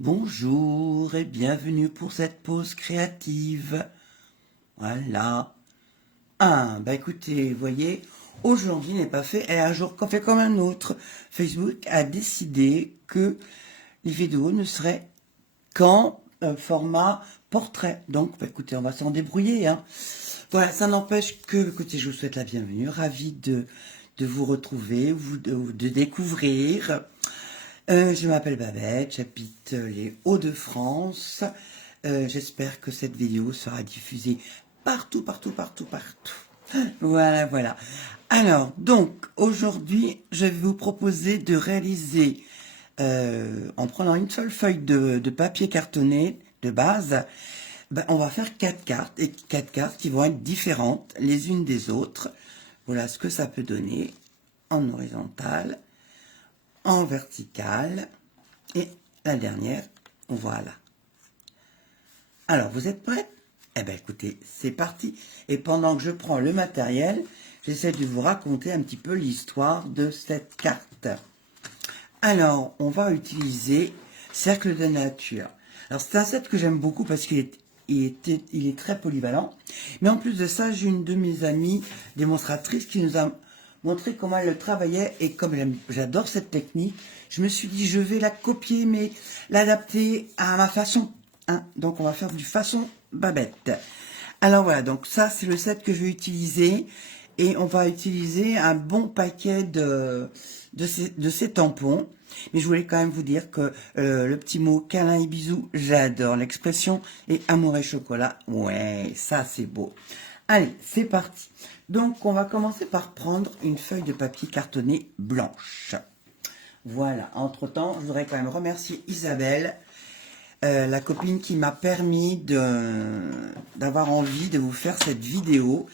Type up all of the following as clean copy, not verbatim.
Bonjour et bienvenue pour cette pause créative. Voilà. Bah écoutez, vous voyez, aujourd'hui n'est pas fait et un jour qu'on fait comme un autre. Facebook a décidé que les vidéos ne seraient qu'en format portrait. Donc, bah écoutez, on va s'en débrouiller, hein. Voilà, ça n'empêche que, écoutez, je vous souhaite la bienvenue, ravi de vous retrouver, de découvrir. Je m'appelle Babette, j'habite les Hauts-de-France. J'espère que cette vidéo sera diffusée partout. Voilà. Alors, donc, aujourd'hui, je vais vous proposer de réaliser, en prenant une seule feuille de papier cartonné de base, on va faire 4 cartes, et 4 cartes qui vont être différentes les unes des autres. Voilà ce que ça peut donner en horizontal, en vertical, et la dernière, voilà. Alors, vous êtes prêts? Eh bien, écoutez, c'est parti. Et pendant que je prends le matériel, j'essaie de vous raconter un petit peu l'histoire de cette carte. Alors, on va utiliser Cercle de Nature. Alors, c'est un set que j'aime beaucoup parce qu'il est très polyvalent. Mais en plus de ça, j'ai une de mes amies démonstratrices qui nous a montré comment elle le travaillait. Et comme j'adore cette technique, je me suis dit, je vais la copier, mais l'adapter à ma façon. Hein. Donc, on va faire du façon Babette. Alors voilà, donc ça, c'est le set que je vais utiliser. Et on va utiliser un bon paquet de ces tampons. Mais je voulais quand même vous dire que le petit mot câlin et bisous, j'adore l'expression. Et amour et chocolat, ouais, ça c'est beau. Allez, c'est parti. Donc, on va commencer par prendre une feuille de papier cartonné blanche. Voilà, entre-temps, je voudrais quand même remercier Isabelle, la copine qui m'a permis d'avoir envie de vous faire cette vidéo,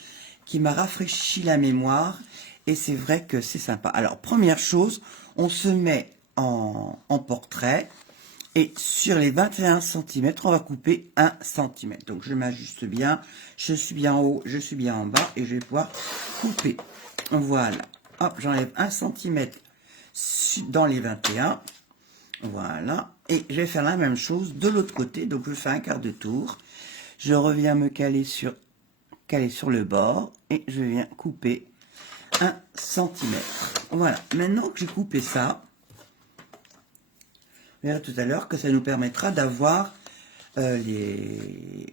qui m'a rafraîchi la mémoire, et c'est vrai que c'est sympa. Alors, première chose, on se met en portrait, et sur les 21 cm, on va couper 1 cm. Donc, je m'ajuste bien, je suis bien en haut, je suis bien en bas, et je vais pouvoir couper. Voilà, hop, j'enlève 1 cm dans les 21, voilà, et je vais faire la même chose de l'autre côté, donc je fais un quart de tour, je reviens me caler sur le bord, et je viens couper 1 cm. Voilà, maintenant que j'ai coupé ça, vous verrez tout à l'heure que ça nous permettra d'avoir ce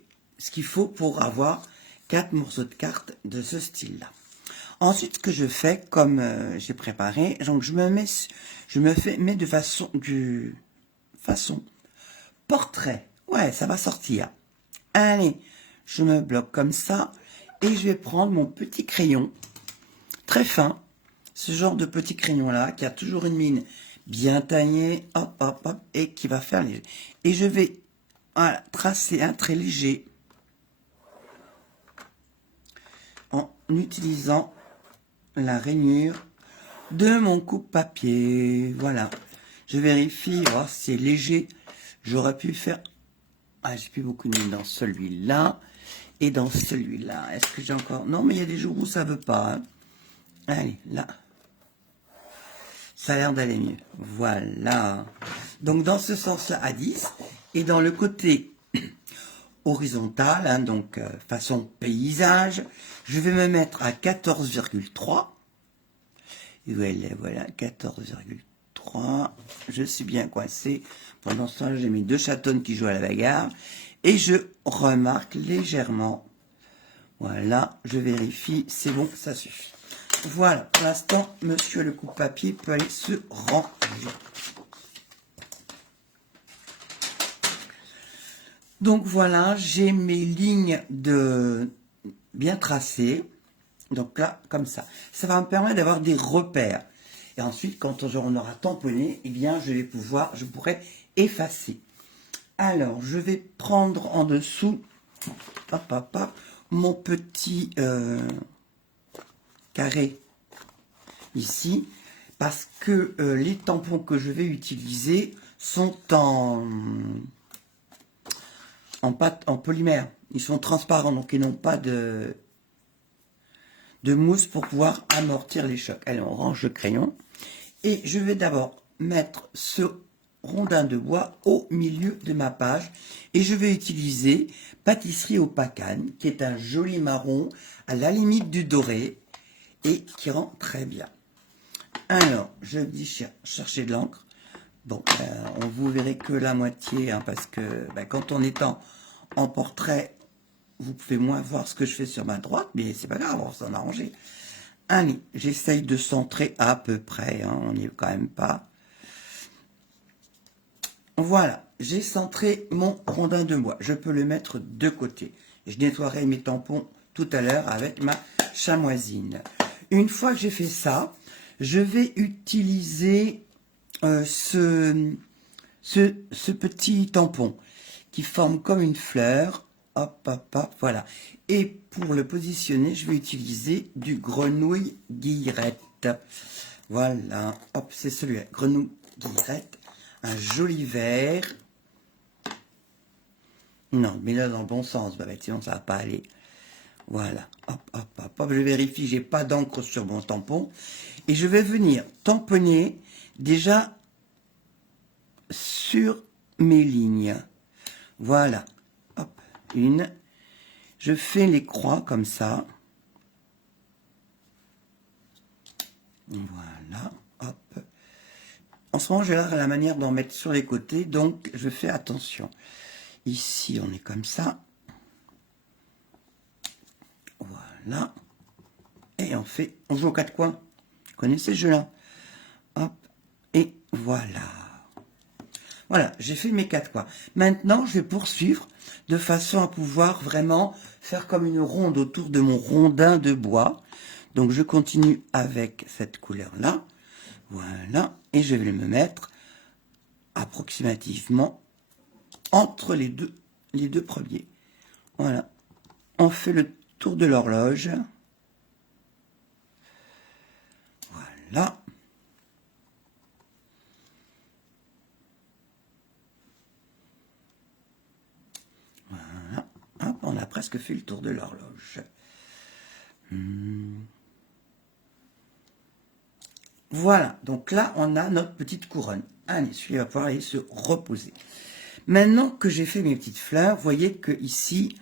qu'il faut pour avoir 4 morceaux de cartes de ce style-là. Ensuite, ce que je fais, comme j'ai préparé, donc je mets de façon portrait. Ouais, ça va sortir. Allez, je me bloque comme ça et je vais prendre mon petit crayon très fin, ce genre de petit crayon-là qui a toujours une mine bien taillée, hop, et qui va faire léger. Et je vais tracer un trait léger en utilisant la rainure de mon coupe-papier. Voilà. Je vérifie, voir si c'est léger. J'aurais pu faire... Ah, j'ai plus beaucoup de mine dans celui-là. Et dans celui-là. Est-ce que j'ai encore... Non, mais il y a des jours où ça veut pas. Hein. Allez, là. Ça a l'air d'aller mieux. Voilà. Donc, dans ce sens-là, à 10. Et dans le côté horizontal, hein, donc façon paysage, je vais me mettre à 14,3. Et voilà, 14,3. Je suis bien coincé. Pendant ce temps, j'ai mes 2 chatonnes qui jouent à la bagarre. Et je remarque légèrement. Voilà, je vérifie. C'est bon, ça suffit. Voilà, pour l'instant, monsieur le coupe-papier peut aller se ranger. Donc voilà, j'ai mes lignes bien tracées. Donc là, comme ça. Ça va me permettre d'avoir des repères. Et ensuite, quand on aura tamponné, eh bien, je pourrai effacer. Alors, je vais prendre en dessous, mon petit carré ici, parce que les tampons que je vais utiliser sont en polymère. Ils sont transparents, donc ils n'ont pas de de mousse pour pouvoir amortir les chocs. Allez, on range le crayon. Et je vais d'abord mettre ce rondin de bois au milieu de ma page. Et je vais utiliser Pâtisserie au Pacane, qui est un joli marron à la limite du doré et qui rend très bien. Alors, je dis chercher de l'encre. Bon, on vous verrez que la moitié, hein, parce que quand on est en portrait, vous pouvez moins voir ce que je fais sur ma droite, mais c'est pas grave, on va s'en arranger. Allez, j'essaye de centrer à peu près, hein, on n'y est quand même pas. Voilà, j'ai centré mon rondin de bois. Je peux le mettre de côté. Je nettoierai mes tampons tout à l'heure avec ma chamoisine. Une fois que j'ai fait ça, je vais utiliser ce petit tampon qui forme comme une fleur. Hop, hop, hop, voilà. Et pour le positionner, je vais utiliser du grenouille guillerette. Voilà, hop, c'est celui-là, grenouille guillerette. Un joli vert. Non, mais là dans le bon sens, sinon ça va pas aller. Voilà, hop, hop, hop, hop. Je vérifie, j'ai pas d'encre sur mon tampon. Et je vais venir tamponner déjà sur mes lignes. Voilà, hop, une. Je fais les croix comme ça. Voilà, hop. En ce moment, j'ai la manière d'en mettre sur les côtés, donc je fais attention. Ici, on est comme ça. Voilà. Et on joue aux quatre coins. Vous connaissez ce jeu-là? Hop, et voilà. Voilà, j'ai fait mes quatre coins. Maintenant, je vais poursuivre de façon à pouvoir vraiment faire comme une ronde autour de mon rondin de bois. Donc, je continue avec cette couleur-là. Voilà, et je vais me mettre approximativement entre les deux premiers. Voilà, on fait le tour de l'horloge. Voilà. Voilà, hop, on a presque fait le tour de l'horloge. Voilà, donc là, on a notre petite couronne. Allez, celui-là va pouvoir aller se reposer. Maintenant que j'ai fait mes petites fleurs, vous voyez que ici,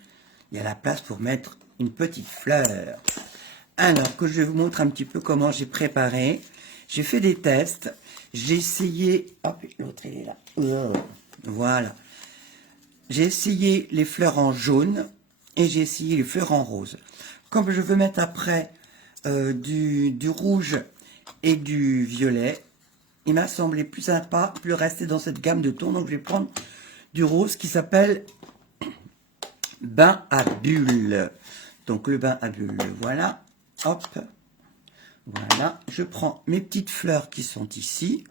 il y a la place pour mettre une petite fleur. Alors que je vous montre un petit peu comment j'ai préparé. J'ai fait des tests. J'ai essayé... Hop, l'autre, il est là. Oh, voilà. J'ai essayé les fleurs en jaune et j'ai essayé les fleurs en rose. Comme je veux mettre après du rouge et du violet, il m'a semblé plus sympa, plus rester dans cette gamme de tons. Donc je vais prendre du rose qui s'appelle bain à bulles. Donc le bain à bulles, voilà. Hop, voilà. Je prends mes petites fleurs qui sont ici.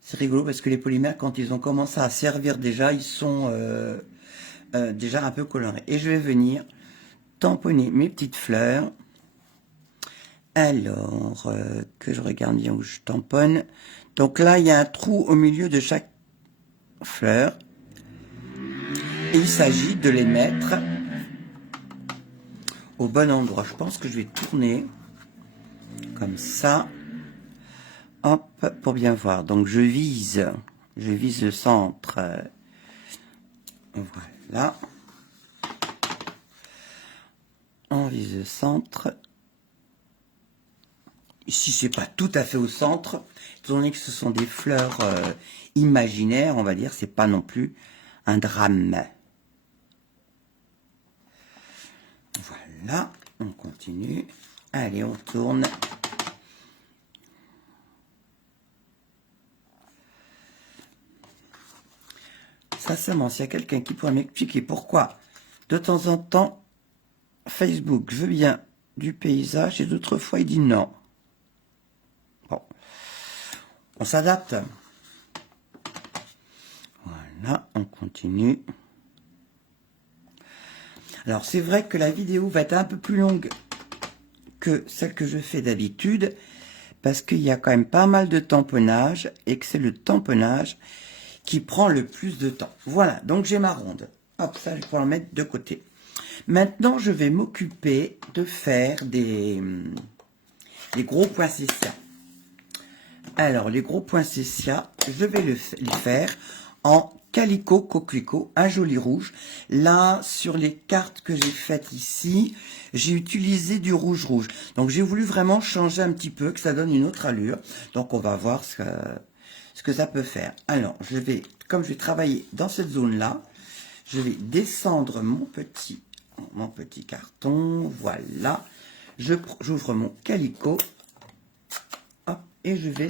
C'est rigolo parce que les polymères, quand ils ont commencé à servir déjà, ils sont déjà un peu colorés. Et je vais venir tamponner mes petites fleurs. Alors, que je regarde bien où je tamponne. Donc là, il y a un trou au milieu de chaque fleur. Et il s'agit de les mettre au bon endroit. Je pense que je vais tourner comme ça. Hop, pour bien voir. Donc je vise le centre. Voilà. On vise le centre. Ici, c'est pas tout à fait au centre, étant donné que ce sont des fleurs imaginaires, on va dire, c'est pas non plus un drame. Voilà, on continue. Allez, on tourne. Sincèrement, s'il y a quelqu'un qui pourrait m'expliquer pourquoi, de temps en temps, Facebook veut bien du paysage et d'autres fois, il dit non. Bon, on s'adapte. Voilà, on continue. Alors, c'est vrai que la vidéo va être un peu plus longue que celle que je fais d'habitude, parce qu'il y a quand même pas mal de tamponnage, et que c'est le tamponnage qui prend le plus de temps. Voilà, donc j'ai ma ronde. Hop, ça, je vais pouvoir le mettre de côté. Maintenant, je vais m'occuper de faire des gros poinsettias. Alors, les gros poinsettias, je vais les faire en Calico Coquelicot, un joli rouge. Là, sur les cartes que j'ai faites ici, j'ai utilisé du rouge. Donc, j'ai voulu vraiment changer un petit peu, que ça donne une autre allure. Donc, on va voir ce que ça peut faire. Alors, comme je vais travailler dans cette zone-là, je vais descendre mon petit carton. Voilà. J'ouvre mon Calico. Hop, et je vais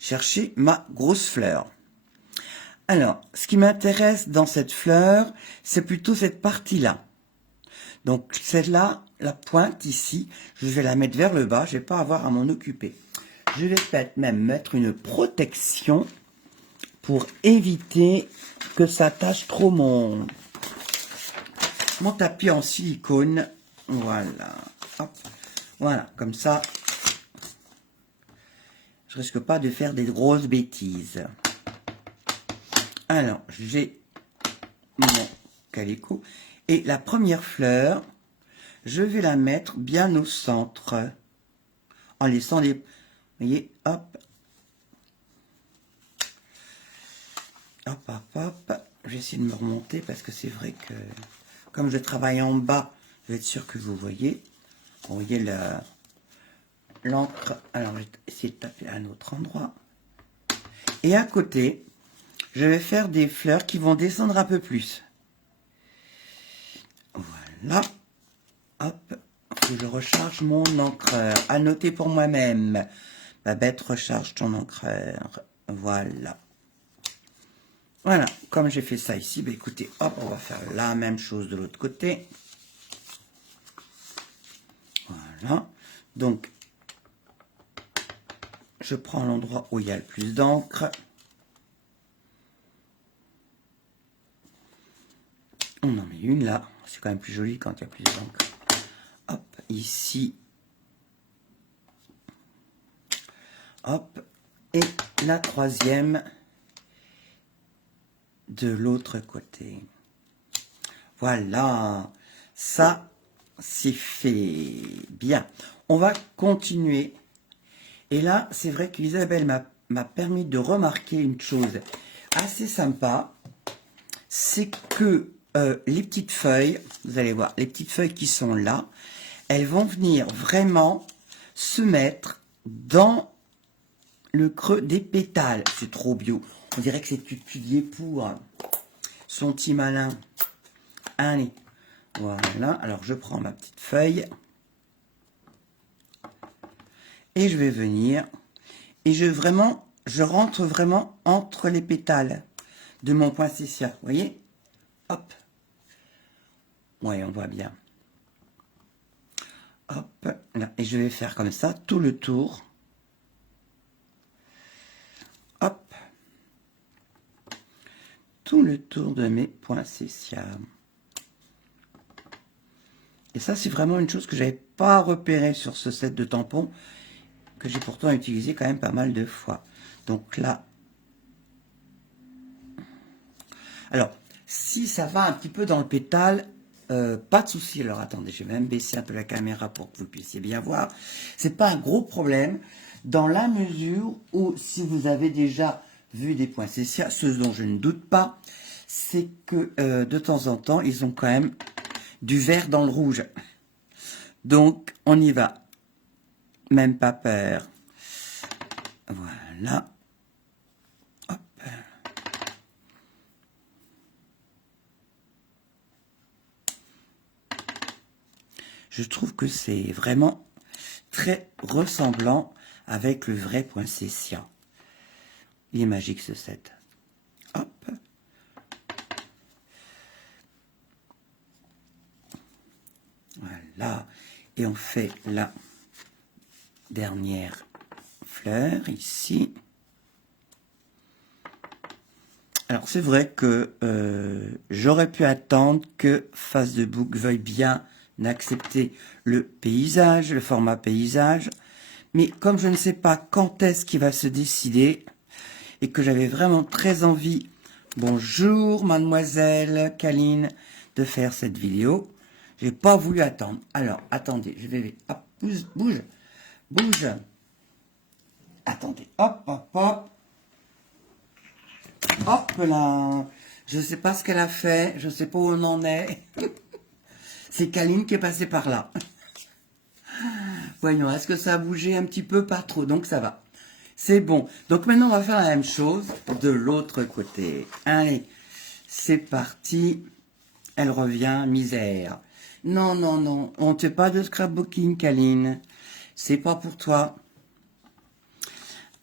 chercher ma grosse fleur. Alors, ce qui m'intéresse dans cette fleur, c'est plutôt cette partie-là. Donc, celle-là, la pointe ici, je vais la mettre vers le bas, je vais pas avoir à m'en occuper. Je vais peut-être même mettre une protection pour éviter que ça tâche trop mon tapis en silicone. Voilà. Hop. Voilà, comme ça, je risque pas de faire des grosses bêtises. Alors, j'ai mon calico. Et la première fleur, je vais la mettre bien au centre. En laissant les... Vous voyez, hop. Hop, hop, hop. Je vais essayer de me remonter parce que c'est vrai que... Comme je travaille en bas, je vais être sûr que vous voyez. Vous voyez l'encre. Alors, je vais essayer de taper à un autre endroit. Et à côté... je vais faire des fleurs qui vont descendre un peu plus. Voilà. Hop. Je recharge mon encreur. À noter pour moi-même. Babette, recharge ton encreur. Voilà. Voilà. Comme j'ai fait ça ici, bah écoutez, hop, on va faire la même chose de l'autre côté. Voilà. Donc, je prends l'endroit où il y a le plus d'encre. On en met une là, c'est quand même plus joli quand il y a plus d'encre. Hop, ici. Hop, et la troisième de l'autre côté. Voilà, ça c'est fait. Bien, on va continuer. Et là, c'est vrai qu'Isabelle m'a permis de remarquer une chose assez sympa. C'est que les petites feuilles, vous allez voir, les petites feuilles qui sont là, elles vont venir vraiment se mettre dans le creux des pétales. C'est trop bio. On dirait que c'est étudié pour son petit malin. Allez, voilà. Alors, je prends ma petite feuille. Et je vais venir. Et je rentre vraiment entre les pétales de mon poinsettia. Vous voyez? Hop. Ouais, on voit bien. Hop, là. Et je vais faire comme ça tout le tour. Hop. Tout le tour de mes poinsettias. Et ça, c'est vraiment une chose que j'avais pas repérée sur ce set de tampons, que j'ai pourtant utilisé quand même pas mal de fois. Donc là. Alors, si ça va un petit peu dans le pétale, pas de souci. Alors attendez, je vais même baisser un peu la caméra pour que vous puissiez bien voir. C'est pas un gros problème dans la mesure où, si vous avez déjà vu des poinsettias, ce dont je ne doute pas, c'est que de temps en temps, ils ont quand même du vert dans le rouge. Donc, on y va. Même pas peur. Voilà. Hop. Je trouve que c'est vraiment très ressemblant avec le vrai poinsettia. Il est magique ce set. Hop. Voilà. Et on fait la dernière fleur ici. Alors c'est vrai que j'aurais pu attendre que Face de Book veuille bien accepter le paysage, le format paysage. Mais comme je ne sais pas quand est-ce qu'il va se décider et que j'avais vraiment très envie, bonjour mademoiselle Kaline, de faire cette vidéo, J'ai pas voulu attendre. Alors, attendez, je vais... Hop, bouge, bouge, bouge. Attendez, hop, hop, hop. Hop là. Je sais pas ce qu'elle a fait, je sais pas où on en est. C'est Kaline qui est passée par là. Voyons, est-ce que ça a bougé un petit peu? Pas trop, donc ça va. C'est bon. Donc maintenant, on va faire la même chose de l'autre côté. Allez, c'est parti. Elle revient, misère. Non, non, non, on ne fait pas de scrapbooking, Kaline. C'est pas pour toi.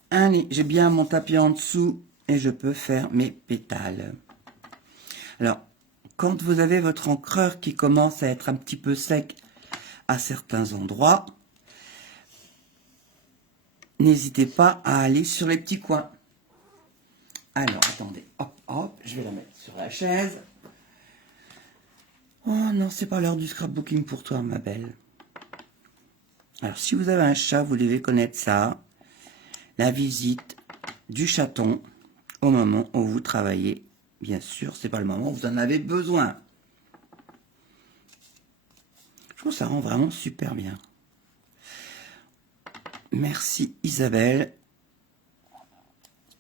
Allez, j'ai bien mon tapis en dessous et je peux faire mes pétales. Alors, quand vous avez votre encreur qui commence à être un petit peu sec à certains endroits, n'hésitez pas à aller sur les petits coins. Alors, attendez, hop, hop, je vais la mettre sur la chaise. Oh non, c'est pas l'heure du scrapbooking pour toi, ma belle. Alors, si vous avez un chat, vous devez connaître ça. La visite du chaton au moment où vous travaillez. Bien sûr, c'est pas le moment où vous en avez besoin. Je trouve que ça rend vraiment super bien. Merci Isabelle.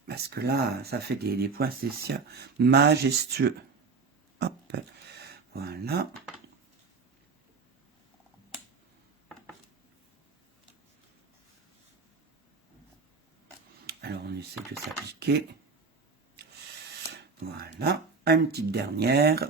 Parce que là, ça fait des points spéciaux majestueux. Hop, voilà. Alors, on essaie de s'appliquer. Voilà, une petite dernière.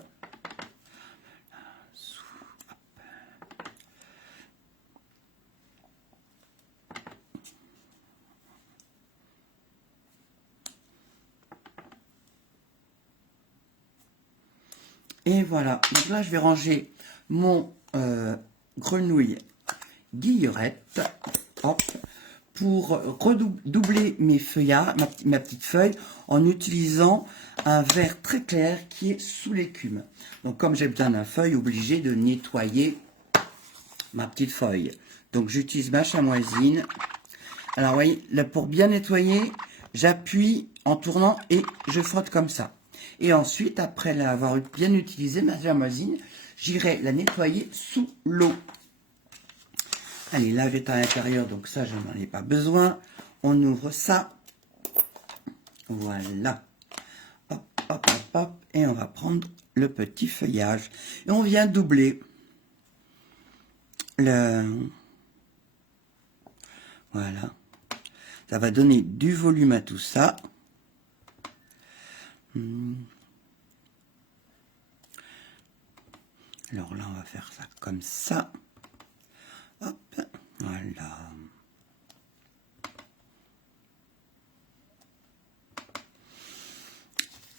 Et voilà, donc là je vais ranger mon grenouille guillerette, hop, pour redoubler mes feuillages, ma petite feuille, en utilisant un verre très clair qui est sous l'écume. Donc comme j'ai besoin d'un feuille, obligé de nettoyer ma petite feuille. Donc j'utilise ma chamoisine. Alors vous voyez, là, pour bien nettoyer, j'appuie en tournant et je frotte comme ça. Et ensuite, après l'avoir bien utilisé, ma chamoisine, j'irai la nettoyer sous l'eau. Allez, là, j'étais à l'intérieur, donc ça, je n'en ai pas besoin. On ouvre ça. Voilà. Hop, hop, hop, hop. Et on va prendre le petit feuillage. Et on vient doubler le... Voilà. Ça va donner du volume à tout ça. Alors là, on va faire ça comme ça. Hop, voilà.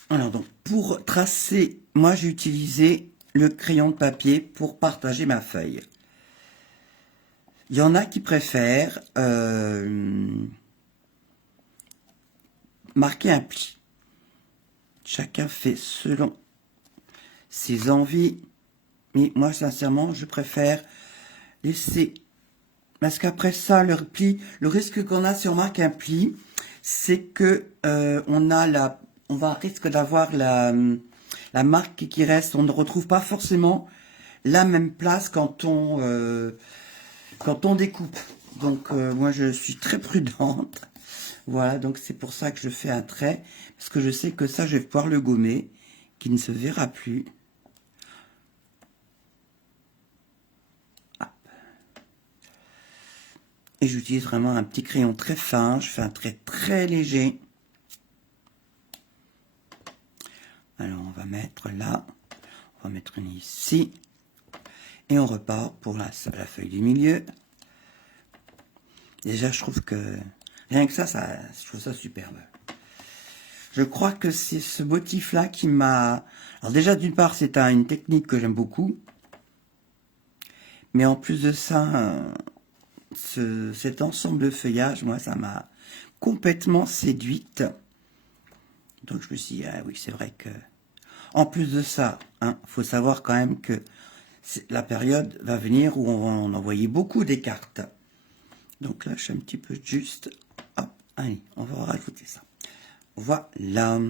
Alors donc, pour tracer, moi j'ai utilisé le crayon de papier pour partager ma feuille. Il y en a qui préfèrent marquer un pli. Chacun fait selon ses envies. Mais moi, sincèrement, je préfère laisser... Parce qu'après ça, le pli, le risque qu'on a si on marque un pli, c'est que on va risque d'avoir la marque qui reste. On ne retrouve pas forcément la même place quand on découpe. Donc, moi, je suis très prudente. Voilà, donc c'est pour ça que je fais un trait. Parce que je sais que ça, je vais pouvoir le gommer, qui ne se verra plus. Et j'utilise vraiment un petit crayon très fin. Je fais un trait très léger. Alors, on va mettre là. On va mettre une ici. Et on repart pour la feuille du milieu. Déjà, je trouve que... Rien que ça, je trouve ça superbe. Je crois que c'est ce motif-là qui m'a... Alors déjà, d'une part, c'est une technique que j'aime beaucoup. Mais en plus de ça... cet ensemble de feuillage, moi, ça m'a complètement séduite. Donc, je me suis dit, ah oui, c'est vrai que... En plus de ça, faut savoir quand même que la période va venir où on va en envoyer beaucoup des cartes. Donc là, je suis un petit peu juste. Hop, allez, on va rajouter ça. Voilà.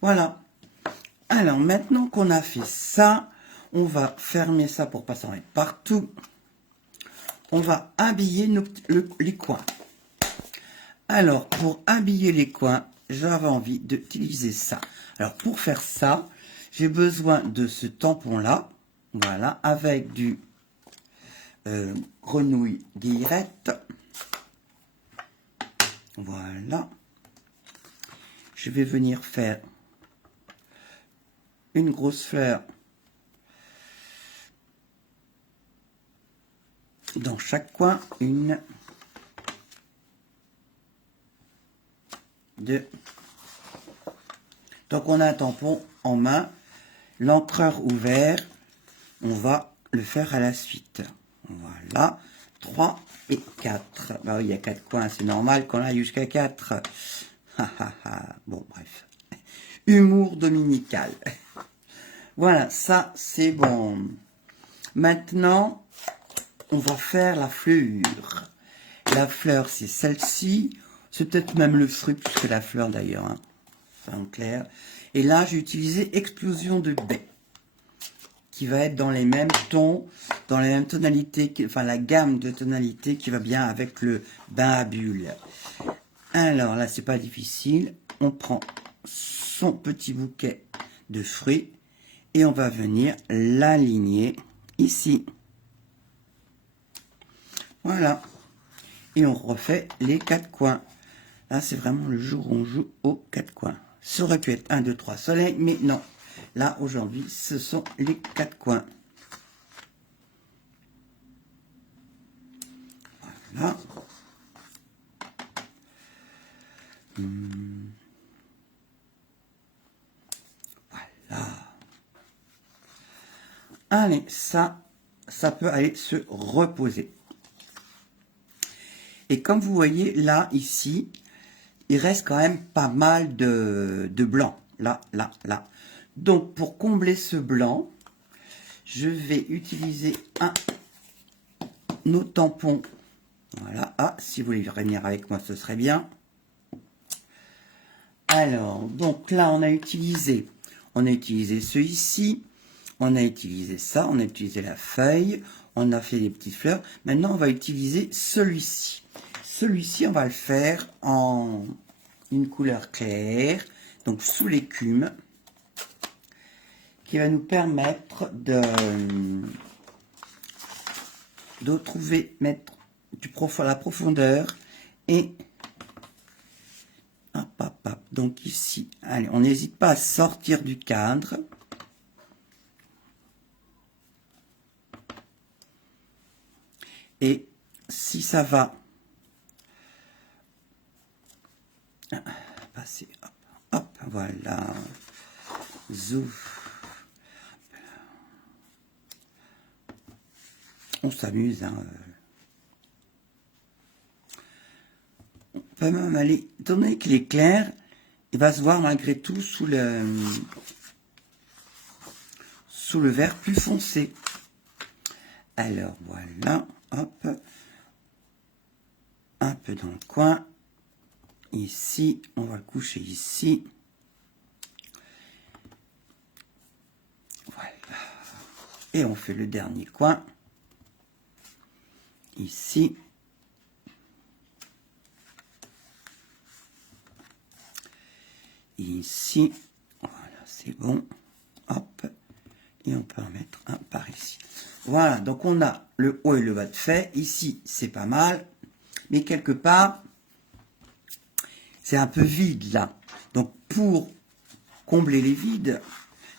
Voilà. Alors, maintenant qu'on a fait ça, on va fermer ça pour pas s'en mettre partout. On va habiller les coins. Alors, pour habiller les coins, j'avais envie d'utiliser ça. Alors, pour faire ça, j'ai besoin de ce tampon-là. Voilà, avec du grenouille guillerette. Voilà. Je vais venir faire une grosse fleur dans chaque coin. Une, deux. Donc on a un tampon en main, l'encreur ouvert, on va le faire à la suite. Voilà, 3 et 4. Bah oui, il y a 4 coins, c'est normal qu'on aille jusqu'à 4. Bon, bref. Humour dominical. Voilà, ça c'est bon. Maintenant, on va faire la fleur. La fleur, c'est celle-ci. C'est peut-être même le fruit plus que la fleur d'ailleurs. Hein. En clair. Et là, j'ai utilisé Explosion de baie, qui va être dans les mêmes tons, dans les mêmes tonalités, enfin la gamme de tonalités qui va bien avec le bain à bulles. Alors là, c'est pas difficile. On prend son petit bouquet de fruits et on va venir l'aligner ici. Voilà. Et on refait les 4 coins. Là, c'est vraiment le jour où on joue aux 4 coins. Ça aurait pu être 1, 2, 3 soleils, mais non. Là, aujourd'hui, ce sont les 4 coins. Voilà. Voilà. Allez, ça peut aller se reposer. Et comme vous voyez, là, ici, il reste quand même pas mal de blanc. Là, là, là. Donc, pour combler ce blanc, je vais utiliser un autre tampon. Voilà. Ah, si vous voulez venir avec moi, ce serait bien. Alors, donc là, on a utilisé ceux ici. On a utilisé ça, on a utilisé la feuille, on a fait des petites fleurs. Maintenant, on va utiliser celui-ci. Celui-ci, on va le faire en une couleur claire, donc sous l'écume, qui va nous permettre de trouver, mettre la profondeur et hop, hop, hop. Donc ici, allez, on n'hésite pas à sortir du cadre. Et si ça va passer, hop, hop, voilà, zouf. On s'amuse, hein. On peut même aller, étant donné qu'il est clair, il va se voir malgré tout sous le verre plus foncé. Alors voilà, hop, un peu dans le coin, ici, on va le coucher ici. Voilà. Et on fait le dernier coin, ici. Ici, voilà, c'est bon. Hop, et on peut en mettre un par ici. Voilà, donc on a le haut et le bas de fait. Ici, c'est pas mal, mais quelque part, c'est un peu vide là. Donc pour combler les vides,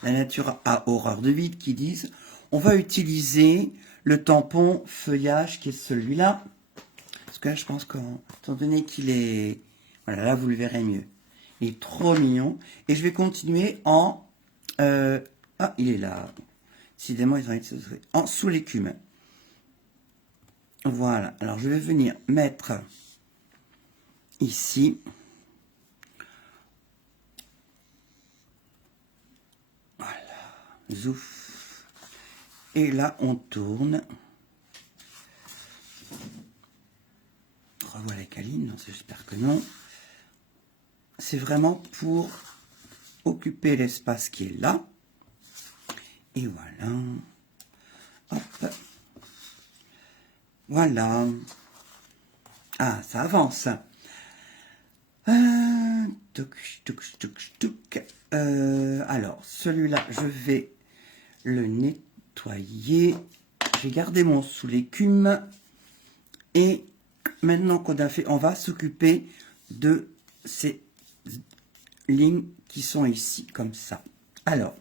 la nature a horreur de vide, qui disent, on va utiliser le tampon feuillage qui est celui-là. Parce que là, je pense qu'étant donné qu'il est... Voilà, là, vous le verrez mieux. Il est trop mignon. Et je vais continuer en... Ah, il est là. Décidément, ils ont été en sous l'écume. Voilà. Alors, je vais venir mettre ici. Voilà. Zouf. Et là, on tourne. Revois la câline. Non, j'espère que non. C'est vraiment pour occuper l'espace qui est là. Et voilà. Hop. Voilà. Ah, ça avance. Alors, celui-là, je vais le nettoyer. Je vais garder mon sous l'écume. Et maintenant qu'on a fait, on va s'occuper de ces lignes qui sont ici, comme ça. Alors,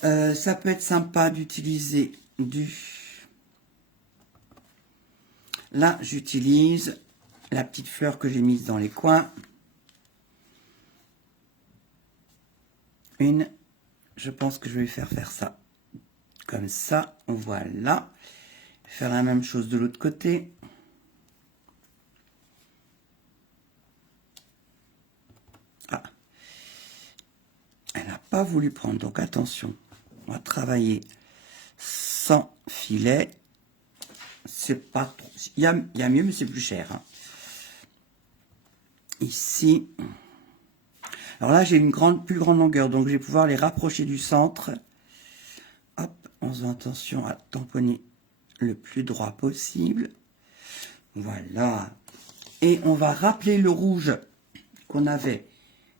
ça peut être sympa d'utiliser du... Là, j'utilise la petite fleur que j'ai mise dans les coins. Je pense que je vais faire ça. Comme ça, voilà. Faire la même chose de l'autre côté. Ah. Elle n'a pas voulu prendre, donc attention. On va travailler sans filet. C'est pas trop... Il y a mieux, mais c'est plus cher. Hein. Ici. Alors là, j'ai une plus grande longueur, donc je vais pouvoir les rapprocher du centre. Hop, en faisant attention à tamponner le plus droit possible. Voilà. Et on va rappeler le rouge qu'on avait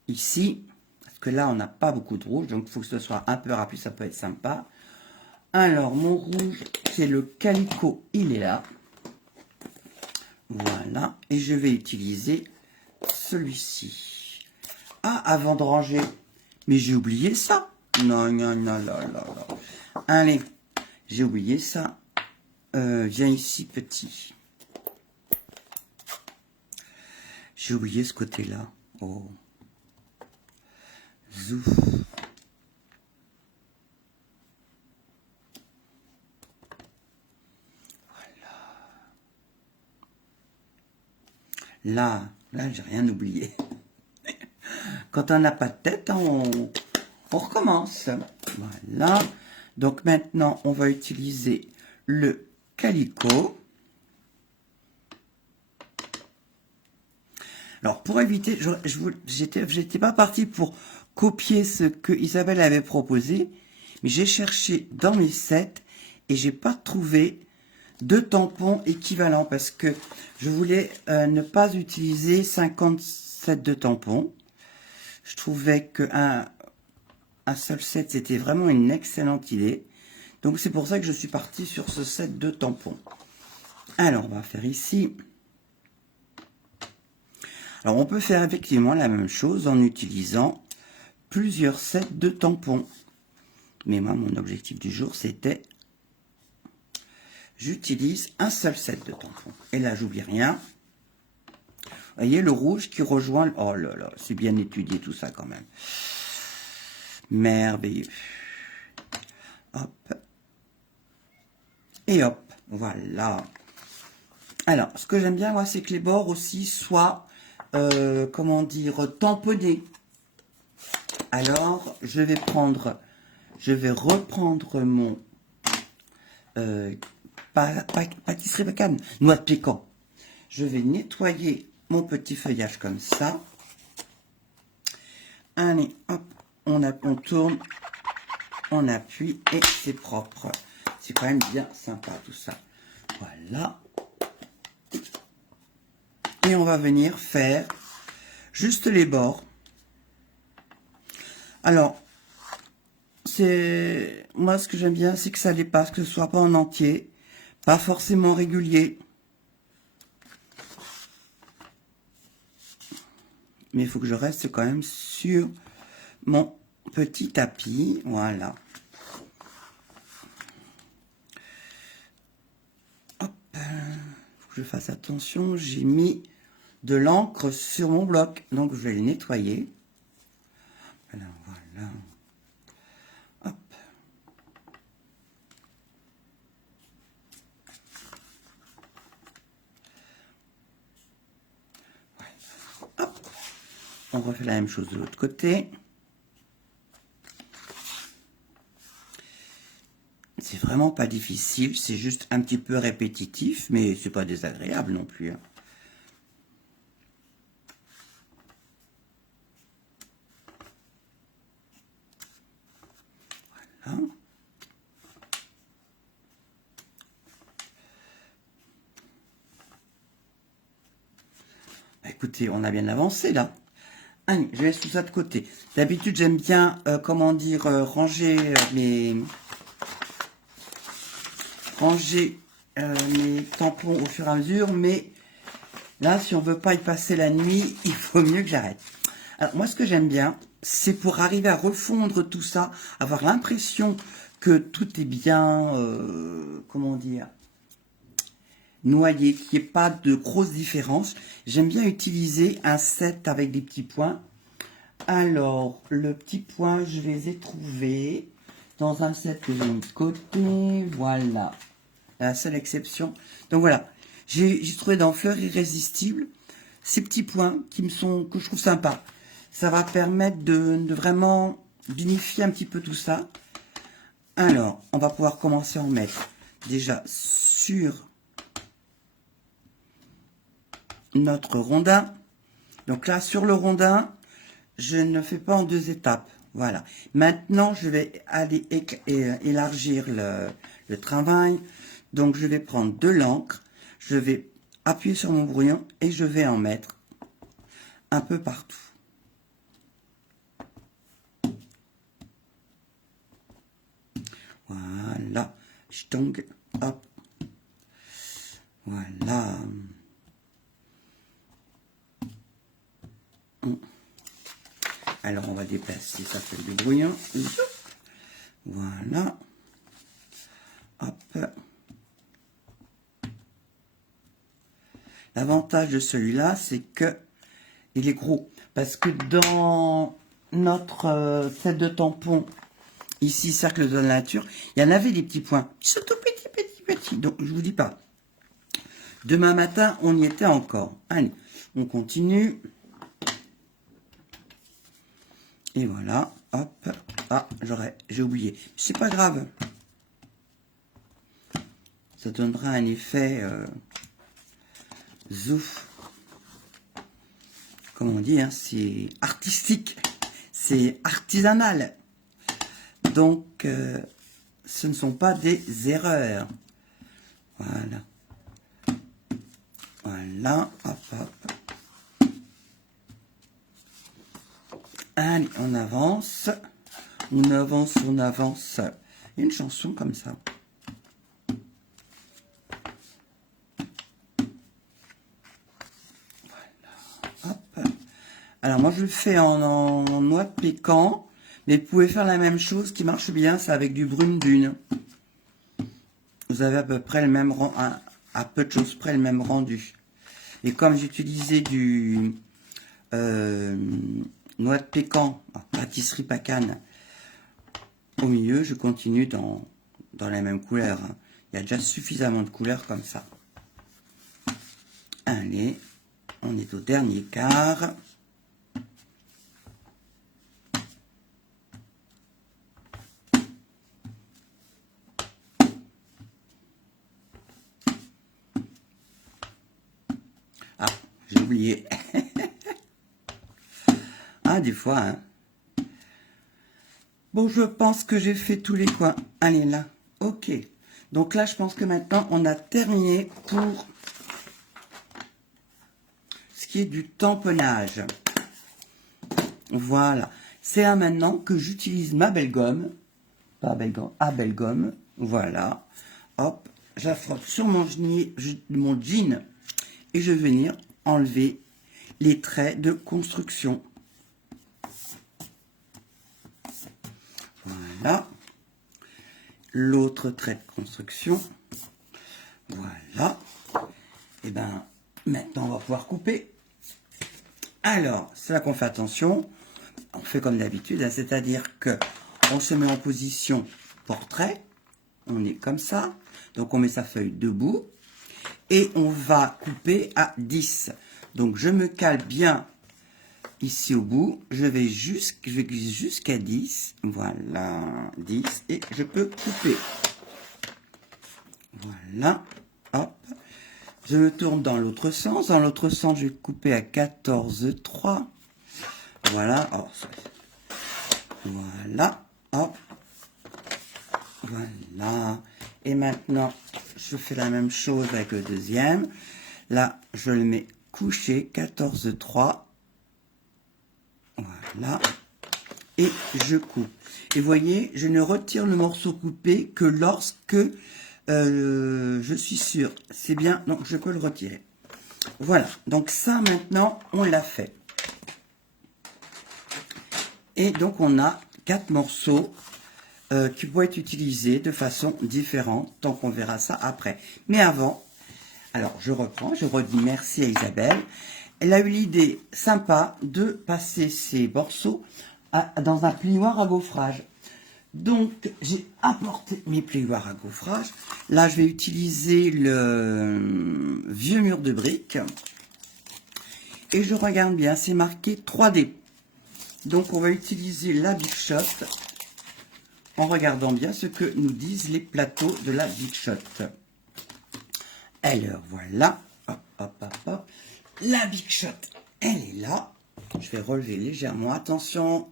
ici. Parce que là, on n'a pas beaucoup de rouge, donc il faut que ce soit un peu rappelé, ça peut être sympa. Alors, mon rouge, c'est le Calico, il est là. Voilà. Et je vais utiliser celui-ci. Ah, avant de ranger. Mais j'ai oublié ça. Non, non, non, non, non, non. Allez, j'ai oublié ça. Viens ici, petit. J'ai oublié ce côté-là. Oh. Zouf. Là, j'ai rien oublié. Quand on n'a pas de tête, hein, on recommence. Voilà. Donc maintenant, on va utiliser le Calico. Alors, pour éviter, j'étais pas parti pour copier ce que Isabelle avait proposé, mais j'ai cherché dans mes sets et j'ai pas trouvé de tampons équivalents parce que je voulais ne pas utiliser 57 de tampons. Je trouvais qu'un seul set, c'était vraiment une excellente idée. Donc, c'est pour ça que je suis partie sur ce set de tampons. Alors, on va faire ici. Alors, on peut faire effectivement la même chose en utilisant plusieurs sets de tampons. Mais moi, mon objectif du jour, c'était... J'utilise un seul set de tampons. Et là, j'oublie rien. Vous voyez, le rouge qui rejoint... Oh là là, c'est bien étudié tout ça quand même. Merveilleux. Hop. Et hop, voilà. Alors, ce que j'aime bien, moi, c'est que les bords aussi soient, comment dire, tamponnés. Alors, je vais reprendre mon pâtisserie bacane, noix de pécan. Je vais nettoyer mon petit feuillage comme ça. Allez, hop, on tourne, on appuie et c'est propre. C'est quand même bien sympa tout ça. Voilà. Et on va venir faire juste les bords. Alors, moi ce que j'aime bien, c'est que ça dépasse, que ce soit pas en entier, pas forcément régulier. Mais il faut que je reste quand même sur mon petit tapis. Voilà. Hop. Faut que je fasse attention. J'ai mis de l'encre sur mon bloc. Donc, je vais le nettoyer. Voilà, voilà. Hop. Voilà. Hop. On refait la même chose de l'autre côté. C'est vraiment pas difficile, c'est juste un petit peu répétitif, mais c'est pas désagréable non plus. Hein. écoutez, on a bien avancé là. Allez, je laisse tout ça de côté. D'habitude, j'aime bien, comment dire, ranger mes tampons au fur et à mesure, mais là, si on veut pas y passer la nuit, il faut mieux que j'arrête. Alors, moi, ce que j'aime bien, c'est pour arriver à refondre tout ça, avoir l'impression que tout est bien, comment dire, noyé, qu'il n'y ait pas de grosses différences. J'aime bien utiliser un set avec des petits points. Alors, le petit point, je les ai trouvés dans un set que j'ai mis de côté. Voilà, la seule exception. Donc voilà, j'ai trouvé dans Fleurs Irrésistibles ces petits points que je trouve sympas. Ça va permettre de vraiment d'unifier un petit peu tout ça. Alors, on va pouvoir commencer à en mettre déjà sur notre rondin. Donc là, sur le rondin, je ne fais pas en 2 étapes. Voilà. Maintenant, je vais aller élargir le travail. Donc, je vais prendre de l'encre. Je vais appuyer sur mon brouillon et je vais en mettre un peu partout. Voilà. Je tongue. Hop. Voilà. Alors, on va déplacer sa feuille de brouillon. Voilà. Hop. L'avantage de celui-là, c'est que il est gros. Parce que dans notre set de tampons, ici, cercle de la nature, il y en avait des petits points. Ils sont tout petits. Donc, je vous dis pas. Demain matin, on y était encore. Allez, on continue. Et voilà, hop. Ah, j'ai oublié. C'est pas grave. Ça donnera un effet zouf. Comme on dit, hein, c'est artistique. C'est artisanal. Donc, ce ne sont pas des erreurs. Voilà. Voilà, hop, hop. Allez, on avance. On avance. Il y a une chanson comme ça. Voilà, hop. Alors, moi, je le fais en noix de pécan. Mais vous pouvez faire la même chose. Ce qui marche bien, c'est avec du brune dune. Vous avez à peu près le même rendu, à peu de choses près le même rendu. Et comme j'utilisais du noix de pécan, pâtisserie pacane, au milieu, je continue dans la même couleur. Il y a déjà suffisamment de couleurs comme ça. Allez, on est au dernier quart. Ah, j'ai oublié. Ah, des fois, hein. Bon, je pense que j'ai fait tous les coins. Allez, là. Ok. Donc là, je pense que maintenant, on a terminé pour ce qui est du tamponnage. Voilà. C'est là maintenant que j'utilise ma belle gomme. Pas belle gomme, belle gomme. Voilà. Hop. Je la frotte sur mon jean. Et je vais venir enlever les traits de construction. Voilà. L'autre trait de construction. Voilà. Et bien, maintenant, on va pouvoir couper. Alors, c'est là qu'on fait attention. On fait comme d'habitude, hein, c'est-à-dire que on se met en position portrait. On est comme ça. Donc, on met sa feuille debout. Et on va couper à 10. Donc, je me cale bien ici au bout. Je vais jusqu'à 10. Voilà, 10. Et je peux couper. Voilà. Hop. Je me tourne dans l'autre sens. Dans l'autre sens, je vais couper à 14,3. Voilà. Oh, voilà. Hop. Voilà. Et maintenant, je fais la même chose avec le deuxième. Là, je le mets coucher 14,3. Voilà. Et je coupe. Et vous voyez, je ne retire le morceau coupé que lorsque je suis sûr. C'est bien, donc je peux le retirer. Voilà, donc ça maintenant, on l'a fait. Et donc on a 4 morceaux qui pourraient être utilisés de façon différente, tant qu'on verra ça après. Mais avant, alors je reprends, je redis merci à Isabelle. Elle a eu l'idée sympa de passer ces morceaux dans un plioir à gaufrage. Donc j'ai apporté mes plioirs à gaufrage. Là je vais utiliser le vieux mur de briques. Et je regarde bien, c'est marqué 3D. Donc on va utiliser la Big Shot en regardant bien ce que nous disent les plateaux de la Big Shot. Alors voilà, hop, hop, hop, hop. La Big Shot, elle est là. Je vais relever légèrement, attention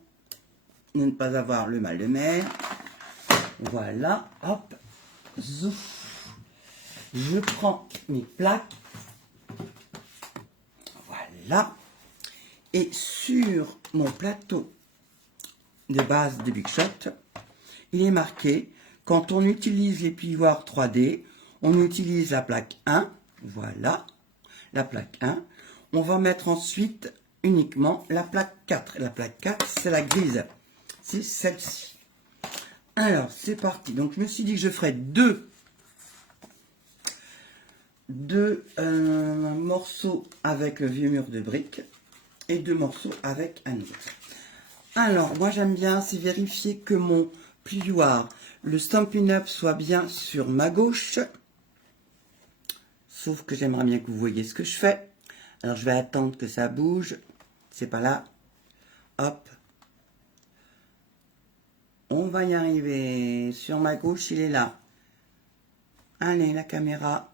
de ne pas avoir le mal de mer. Voilà, hop, zouf. Je prends mes plaques. Voilà. Et sur mon plateau de base de Big Shot, il est marqué, quand on utilise les plioirs 3D, on utilise la plaque 1, voilà, la plaque 1. On va mettre ensuite uniquement la plaque 4. La plaque 4, c'est la grise, c'est celle-ci. Alors, c'est parti. Donc, je me suis dit que je ferais deux morceaux avec le vieux mur de briques et 2 morceaux avec un autre. Alors, moi j'aime bien, c'est vérifier que mon plioir, le Stampin' Up, soit bien sur ma gauche. Sauf que j'aimerais bien que vous voyez ce que je fais. Alors, je vais attendre que ça bouge. C'est pas là. Hop. On va y arriver. Sur ma gauche, il est là. Allez, la caméra.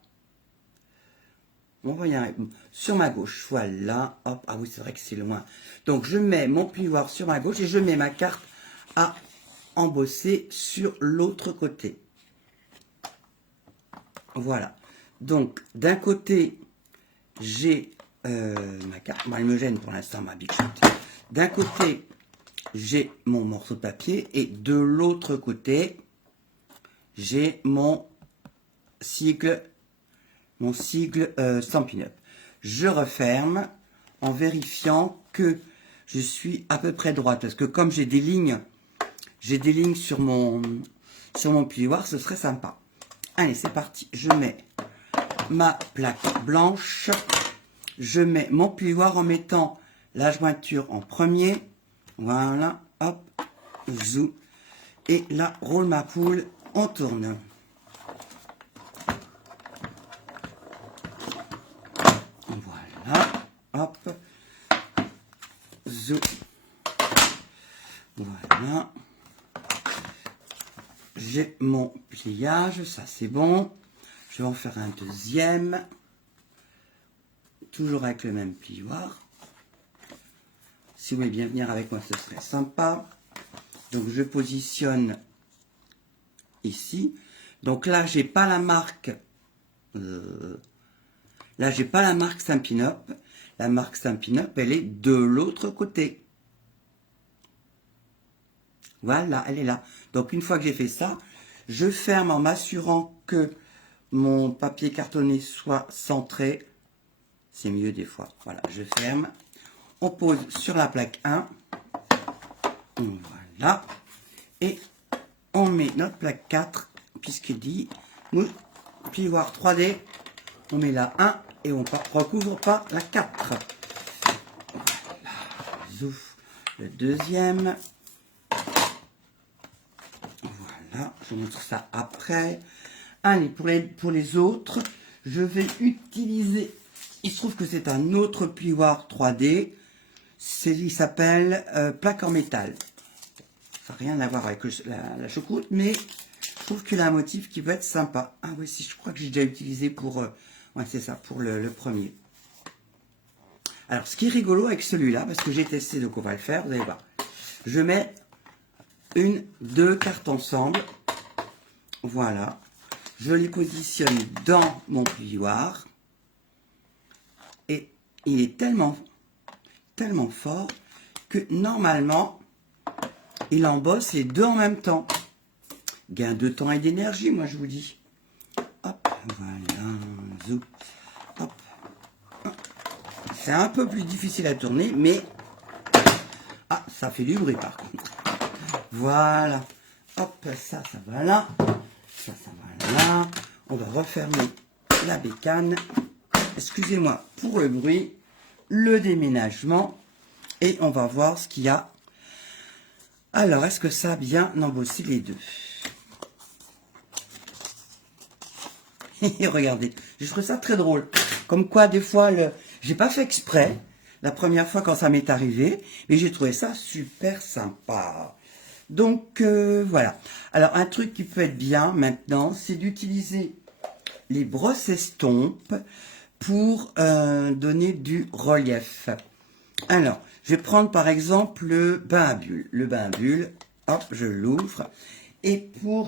On va y arriver. Sur ma gauche, voilà. Hop. Ah oui, c'est vrai que c'est loin. Donc, je mets mon plioir sur ma gauche et je mets ma carte à embosser sur l'autre côté. Voilà. Donc, d'un côté, j'ai ma carte. Bon, elle me gêne pour l'instant, ma Big Shot. D'un côté, j'ai mon morceau de papier et de l'autre côté, j'ai mon sigle Stampin' Up. Je referme en vérifiant que je suis à peu près droite. Parce que comme j'ai des lignes sur mon plioir, ce serait sympa. Allez, c'est parti. Je mets ma plaque blanche. Je mets mon plioir en mettant la jointure en premier. Voilà, hop, zou. Et là, roule ma poule, on tourne. Voilà, hop, zou. Voilà. J'ai mon pliage, ça c'est bon. Je vais en faire un deuxième. Toujours avec le même plioir. Si vous voulez bien venir avec moi, ce serait sympa. Donc je positionne ici. Donc là, j'ai pas la marque. Là, j'ai pas la marque Stampin' Up. La marque Stampin' Up, elle est de l'autre côté. Voilà, elle est là. Donc une fois que j'ai fait ça, je ferme en m'assurant que mon papier cartonné soit centré. C'est mieux des fois. Voilà, je ferme. On pose sur la plaque 1. Voilà. Et on met notre plaque 4, puisqu'il dit plioir 3D. On met la 1 et on ne recouvre pas la 4. Voilà. Zouf. Le deuxième. Voilà. Je vous montre ça après. Allez, pour les autres, je vais utiliser... Il se trouve que c'est un autre plioir 3D. Il s'appelle plaque en métal. Ça n'a rien à voir avec la choucroute, mais je trouve qu'il a un motif qui peut être sympa. Ah oui, si, je crois que j'ai déjà utilisé pour... ouais, c'est ça, pour le premier. Alors, ce qui est rigolo avec celui-là, parce que j'ai testé, donc on va le faire, vous allez voir. Je mets 2 cartes ensemble. Voilà. Je les positionne dans mon plioir. Et il est tellement fort que normalement, il embosse les deux en même temps. Gain de temps et d'énergie, moi je vous dis. Hop, voilà, zou, hop. C'est un peu plus difficile à tourner, mais... Ah, ça fait du bruit par contre. Voilà. Hop, ça va là. Ça va là. On va refermer la bécane. Excusez-moi pour le bruit. Le déménagement. Et on va voir ce qu'il y a. Alors, est-ce que ça a bien embossé les deux? Et regardez, je trouve ça très drôle. Comme quoi, des fois, j'ai pas fait exprès. La première fois quand ça m'est arrivé. Mais j'ai trouvé ça super sympa. Donc, voilà. Alors, un truc qui peut être bien maintenant, c'est d'utiliser les brosses estompes pour donner du relief. Alors, je vais prendre par exemple le bain à bulles. Le bain à bulles, hop, je l'ouvre. Et pour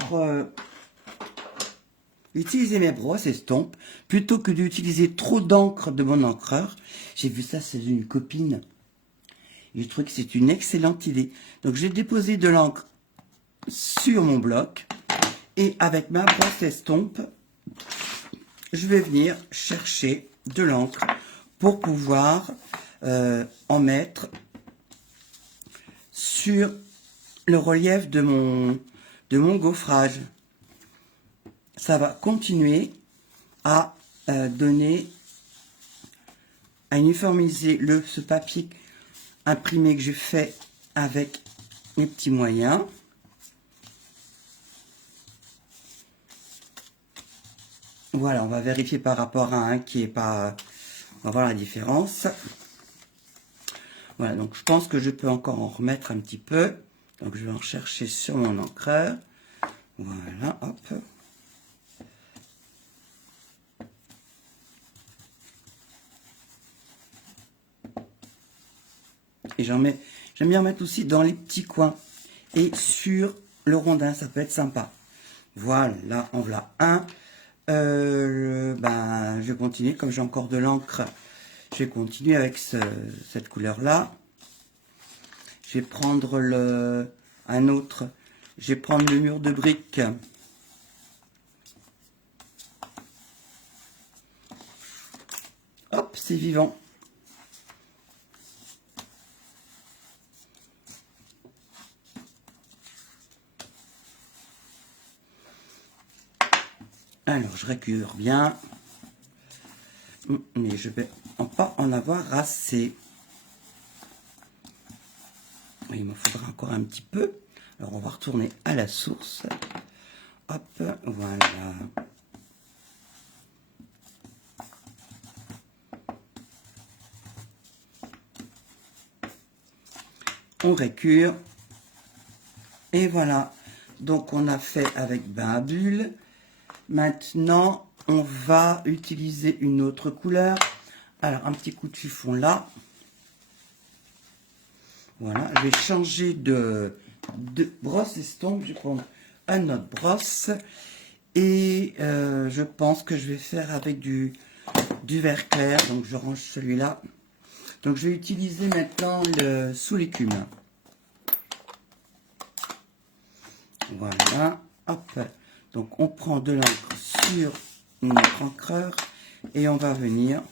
utiliser mes brosses estompes, plutôt que d'utiliser trop d'encre de mon encreur, j'ai vu ça chez une copine. Et je trouve que c'est une excellente idée. Donc, je vais déposer de l'encre sur mon bloc. Et avec ma brosse estompe, je vais venir chercher de l'encre pour pouvoir en mettre sur le relief de mon gaufrage. Ça va continuer à donner, à uniformiser ce papier imprimé que j'ai fait avec mes petits moyens. Voilà, on va vérifier par rapport à un qui est pas... On va voir la différence. Voilà, donc je pense que je peux encore en remettre un petit peu. Donc je vais en chercher sur mon encreur. Voilà, hop. Et j'aime bien en mettre aussi dans les petits coins. Et sur le rondin, ça peut être sympa. Voilà, là, en voilà un. Je vais continuer, comme j'ai encore de l'encre, je vais continuer avec cette couleur-là. Je vais prendre un autre, je vais prendre le mur de briques. Hop, c'est vivant. Alors, je récure bien. Mais je vais pas en avoir assez. Il m'en faudra encore un petit peu. Alors, on va retourner à la source. Hop, voilà. On récure. Et voilà. Donc, on a fait avec bain à bulles. Maintenant, on va utiliser une autre couleur. Alors, un petit coup de chiffon là. Voilà, je vais changer de brosse estompe. Je vais prendre une autre brosse. Et je pense que je vais faire avec du vert clair. Donc, je range celui-là. Donc, je vais utiliser maintenant le sous l'écume. Voilà, hop. Donc, on prend de l'encre sur notre encreur et on va venir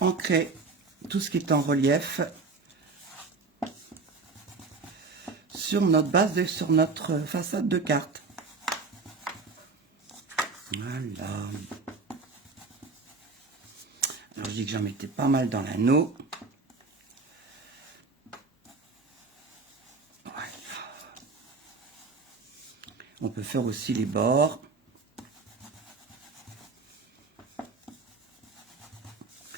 ancrer tout ce qui est en relief sur notre base et sur notre façade de carte. Voilà. Alors, je dis que j'en mettais pas mal dans l'anneau. On peut faire aussi les bords.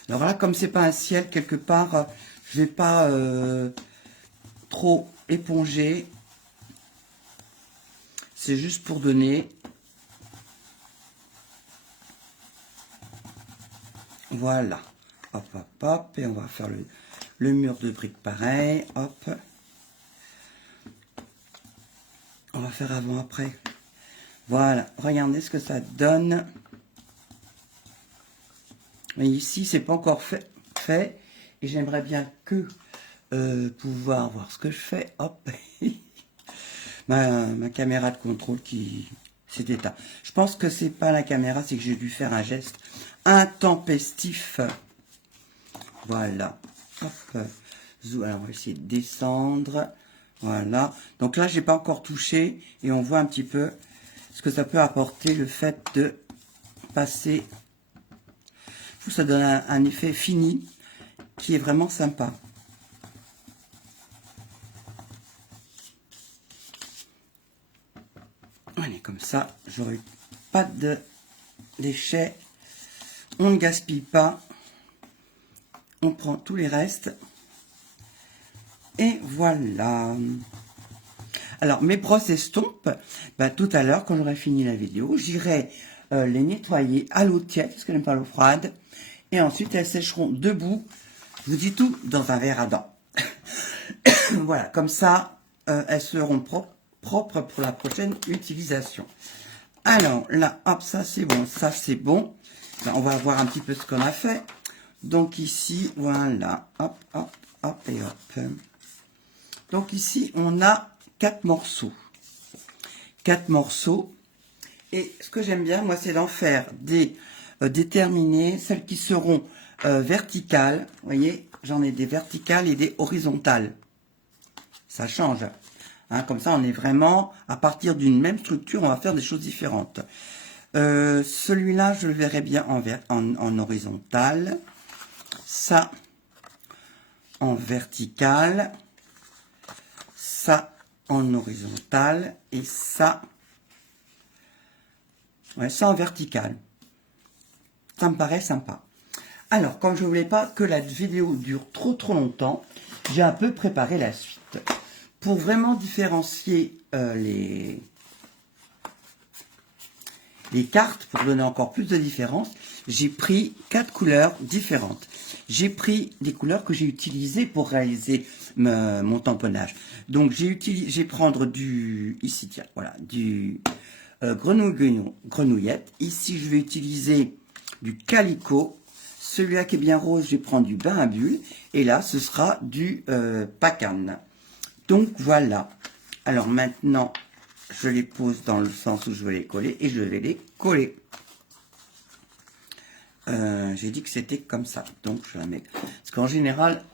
Alors voilà, comme c'est pas un ciel, quelque part, je vais pas trop éponger. C'est juste pour donner. Voilà. Hop, hop, hop. Et on va faire le mur de briques pareil. Hop. On va faire avant-après. Voilà, regardez ce que ça donne. Mais ici, c'est pas encore fait. Et j'aimerais bien que pouvoir voir ce que je fais. Hop. ma caméra de contrôle qui s'est éteinte. Je pense que c'est pas la caméra, c'est que j'ai dû faire un geste intempestif. Voilà. Hop. Alors, on va essayer de descendre. Voilà. Donc là, j'ai pas encore touché. Et on voit un petit peu ce que ça peut apporter, le fait de passer. Ça donne un effet fini qui est vraiment sympa. Allez, comme ça, j'aurai pas de déchets. On ne gaspille pas. On prend tous les restes. Et voilà. Alors, mes brosses estompes, tout à l'heure, quand j'aurai fini la vidéo, j'irai les nettoyer à l'eau tiède, parce que je n'aime pas l'eau froide. Et ensuite, elles sécheront debout. Je vous dis tout dans un verre à dents. Voilà, comme ça, elles seront propres pour la prochaine utilisation. Alors, là, hop, ça c'est bon, ça c'est bon. Là, on va voir un petit peu ce qu'on a fait. Donc ici, voilà, hop, hop, hop et hop. Donc ici, on a 4 morceaux. 4 morceaux. Et ce que j'aime bien, moi, c'est d'en faire des déterminées, celles qui seront verticales. Vous voyez, j'en ai des verticales et des horizontales. Ça change. Hein, comme ça, on est vraiment, à partir d'une même structure, on va faire des choses différentes. Celui-là, je le verrai bien en horizontal. Ça, en vertical. Ça, en horizontal. Et ça, ouais, ça en vertical. Ça me paraît sympa. Alors, comme je ne voulais pas que la vidéo dure trop longtemps, j'ai un peu préparé la suite. Pour vraiment différencier les cartes, pour donner encore plus de différence, j'ai pris 4 couleurs différentes. J'ai pris des couleurs que j'ai utilisées pour réaliser mon tamponnage. Donc, j'ai prendre du, ici, tiens, voilà, du grenouillette. Ici, je vais utiliser du calico. Celui-là qui est bien rose, je vais prendre du bain à bulles. Et là, ce sera du pacane. Donc, voilà. Alors, maintenant, je les pose dans le sens où je veux les coller. Et je vais les coller. J'ai dit que c'était comme ça. Donc, je la mets. Parce qu'en général,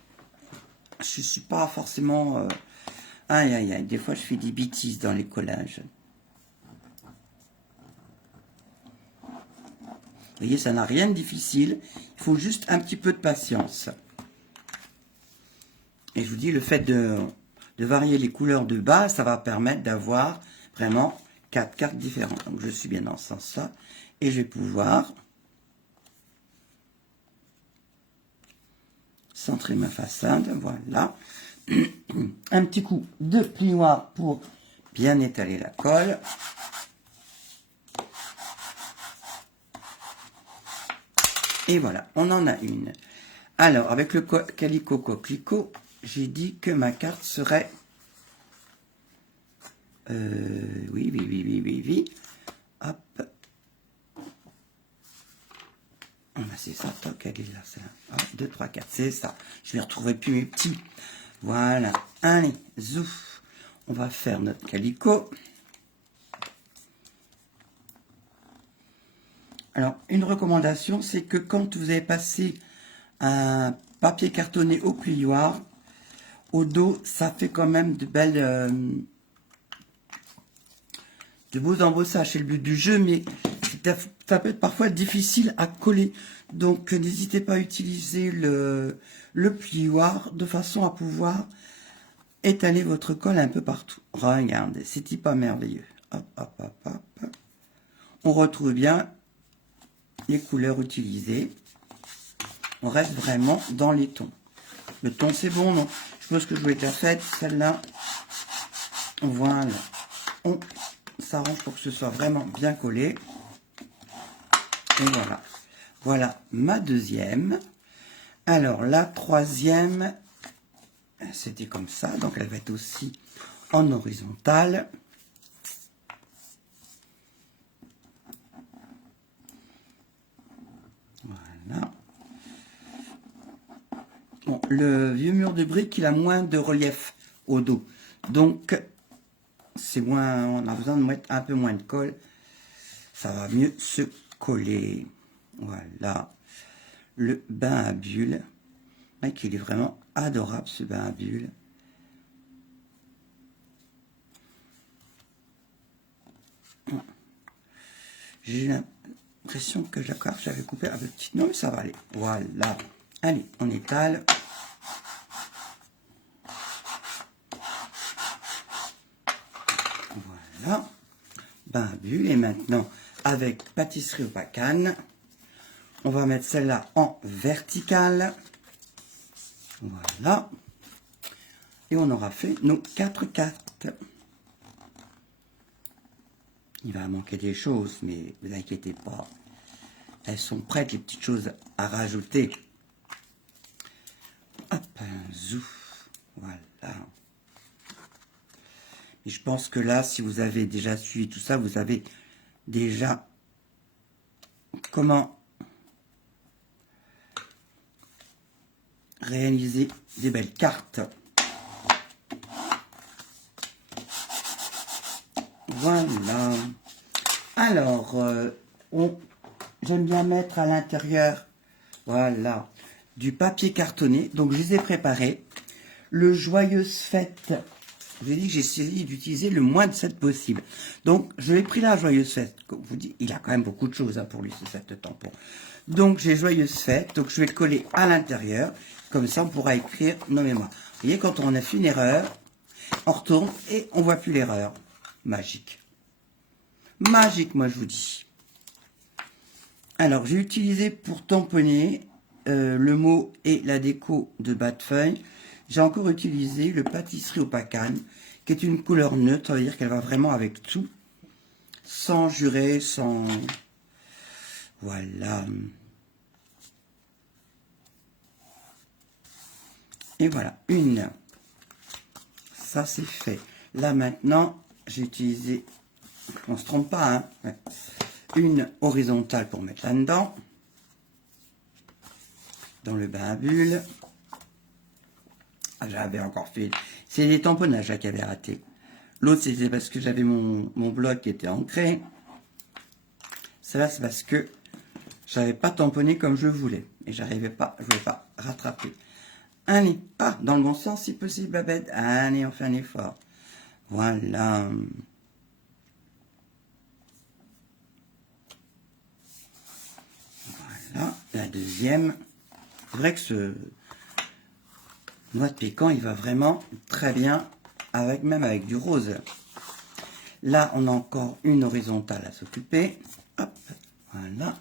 je ne suis pas forcément... aïe, aïe, aïe. Des fois, je fais des bêtises dans les collages. Vous voyez, ça n'a rien de difficile. Il faut juste un petit peu de patience. Et je vous dis, le fait de varier les couleurs de base, ça va permettre d'avoir vraiment 4 cartes différentes. Donc, je suis bien dans ce sens-là. Et je vais pouvoir centrer ma façade. Voilà. Un petit coup de plioir pour bien étaler la colle. Et voilà, on en a une. Alors, avec le calico coquelicot, j'ai dit que ma carte serait... oui. Hop. C'est ça, toc, elle est là, c'est là. 2, 3, 4, c'est ça. Je vais retrouver plus mes petits. Voilà. Allez, zouf. On va faire notre calico. Alors, une recommandation, c'est que quand vous avez passé un papier cartonné au plioir, au dos, ça fait quand même de belles... de beaux embossages. C'est le but du jeu, mais ça peut être parfois difficile à coller. Donc, n'hésitez pas à utiliser le plioir de façon à pouvoir étaler votre colle un peu partout. Regardez, c'est pas merveilleux. Hop, hop, hop, hop. On retrouve bien les couleurs utilisées. On reste vraiment dans les tons. Le ton, c'est bon, non? Je pense que je l'ai déjà faite, celle-là. Voilà. On s'arrange pour que ce soit vraiment bien collé. Et voilà. Voilà ma deuxième. Alors, la troisième, c'était comme ça. Donc, elle va être aussi en horizontal. le vieux mur de briques, il a moins de relief au dos. Donc, c'est moins, on a besoin de mettre un peu moins de colle. Ça va mieux se coller. Voilà. Le bain à bulles. Mec, il est vraiment adorable, ce bain à bulles. J'ai l'impression que la carte, j'avais coupé un peu petite. Non, mais ça va aller. Voilà. Allez, on étale. Voilà. Bain à bulles. Et maintenant, avec pâtisserie au pacane, on va mettre celle-là en verticale. Voilà. Et on aura fait nos 4 cartes. Il va manquer des choses, mais ne vous inquiétez pas. Elles sont prêtes, les petites choses à rajouter. Hop, un zouf. Voilà. Et je pense que là, si vous avez déjà suivi tout ça, vous avez déjà comment réaliser des belles cartes. Voilà. Alors, j'aime bien mettre à l'intérieur, voilà, du papier cartonné. Donc, je les ai préparés. Le Joyeuse Fête. Je vous ai dit que j'ai essayé d'utiliser le moins de cette possible. Donc, je l'ai pris la Joyeuse Fête. Comme je vous dis, il a quand même beaucoup de choses pour lui, ce set de tampons. Donc, j'ai Joyeuse Fête. Donc, je vais le coller à l'intérieur. Comme ça, on pourra écrire nos mémoires. Vous voyez, quand on a fait une erreur, on retourne et on voit plus l'erreur. Magique. Magique, moi, je vous dis. Alors, j'ai utilisé pour tamponner le mot et la déco de bas de feuille. J'ai encore utilisé le pâtisserie au pacane, qui est une couleur neutre, ça veut dire qu'elle va vraiment avec tout, sans jurer, sans... Voilà. Et voilà, une. Ça, c'est fait. Là, maintenant, j'ai utilisé, on ne se trompe pas, hein, ouais, une horizontale pour mettre là-dedans, dans le bain à bulles. Ah, j'avais encore fait, c'est les tamponnages là qui avaient raté. L'autre, c'était parce que j'avais mon bloc qui était ancré. Ça, c'est parce que j'avais pas tamponné comme je voulais. Et j'arrivais pas, je voulais pas rattraper. Allez, dans le bon sens si possible, Babette. Allez, on fait un effort. Voilà. Voilà, la deuxième. C'est vrai que ce noix de pécan, il va vraiment très bien, avec même avec du rose. Là, on a encore une horizontale à s'occuper. Hop, voilà.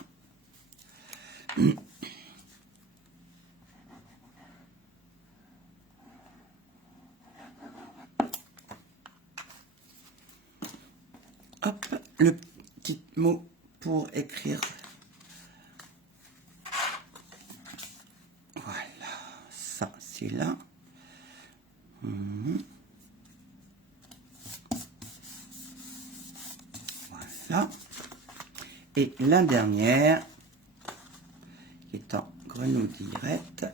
Hop, le petit mot pour écrire. Voilà, ça c'est là. Voilà. Et la dernière, qui est en grenouille directe.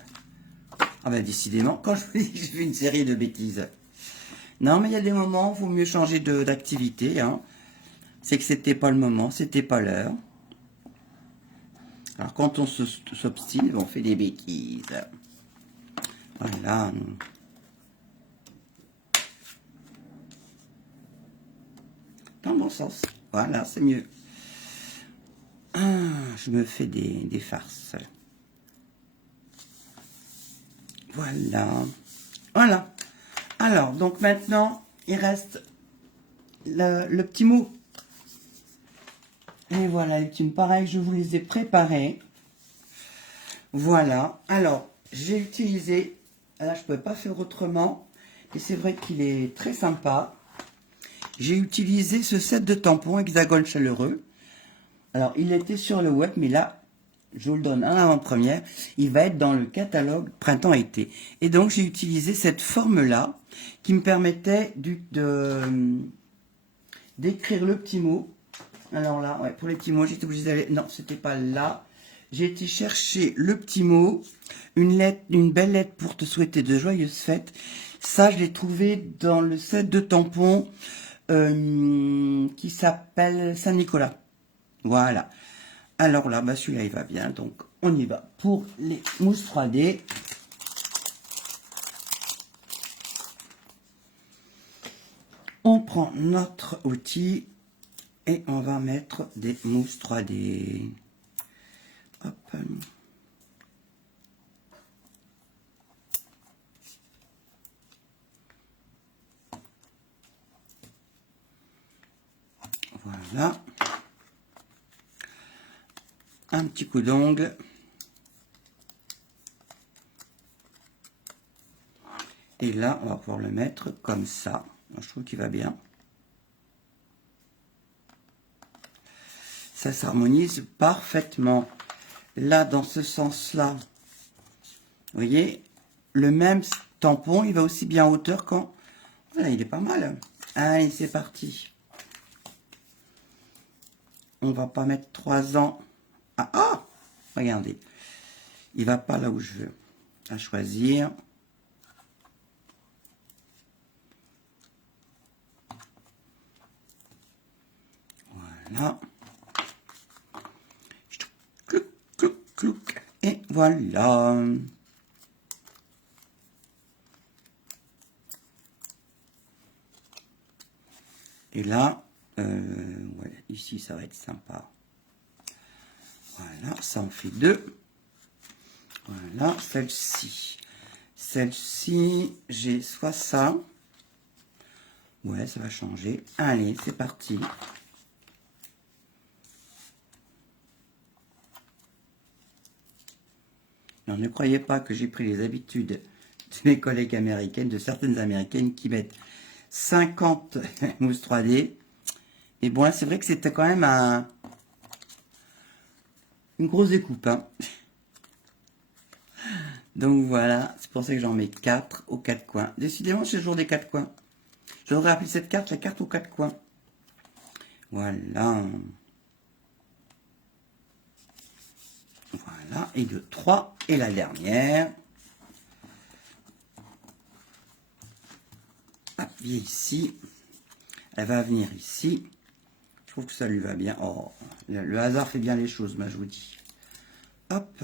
Ah ben décidément, quand je vous dis que j'ai fait une série de bêtises. Non, mais il y a des moments où il vaut mieux changer d'activité. Hein. C'est que c'était pas le moment, c'était pas l'heure. Alors quand on s'obstine, on fait des bêtises. Voilà. Dans le bon sens. Voilà, c'est mieux. Je me fais des farces. Voilà. Voilà. Alors, donc maintenant, il reste le petit mot. Et voilà, les petits mots. Pareil, je vous les ai préparés. Voilà. Alors, j'ai utilisé... Là, je ne pouvais pas faire autrement. Et c'est vrai qu'il est très sympa. J'ai utilisé ce set de tampons hexagone chaleureux. Alors, il était sur le web, mais là, je vous le donne en avant-première. Il va être dans le catalogue printemps-été. Et donc, j'ai utilisé cette forme-là qui me permettait d'écrire le petit mot. Alors là, ouais, pour les petits mots, j'étais obligée d'aller... Non, c'était pas là. j'ai été chercher le petit mot, une lettre, une belle lettre pour te souhaiter de joyeuses fêtes. Ça, je l'ai trouvé dans le set de tampons qui s'appelle Saint-Nicolas. Voilà. Alors là, bah celui-là, il va bien. Donc, on y va pour les mousses 3D. On prend notre outil et on va mettre des mousses 3D. Hop. Voilà. Un petit coup d'ongle. Et là, on va pouvoir le mettre comme ça. Je trouve qu'il va bien. Ça s'harmonise parfaitement. Là, dans ce sens-là, vous voyez, le même tampon, il va aussi bien en hauteur quand... Voilà, il est pas mal. Allez, c'est parti. On va pas mettre 3 ans. Ah, regardez. Il va pas là où je veux. À choisir. Voilà. Clouc, clouc, clouc. Et voilà. Et là, ouais, ici, ça va être sympa. Voilà, ça en fait 2. Voilà, celle-ci. Celle-ci, j'ai soit ça. Ouais, ça va changer. Allez, c'est parti. Non, ne croyez pas que j'ai pris les habitudes de mes collègues américaines, de certaines américaines qui mettent 50 mousses 3D. Et bon, là, c'est vrai que c'était quand même une grosse découpe. Hein. Donc voilà, c'est pour ça que j'en mets 4 aux 4 coins. Décidément, c'est le jour des 4 coins. J'aurais appelé cette carte la carte aux 4 coins. Voilà. Voilà, et de 3, et la dernière. Appuyez ici. Elle va venir ici. Je trouve que ça lui va bien. Oh, le hasard fait bien les choses, moi je vous dis. Hop.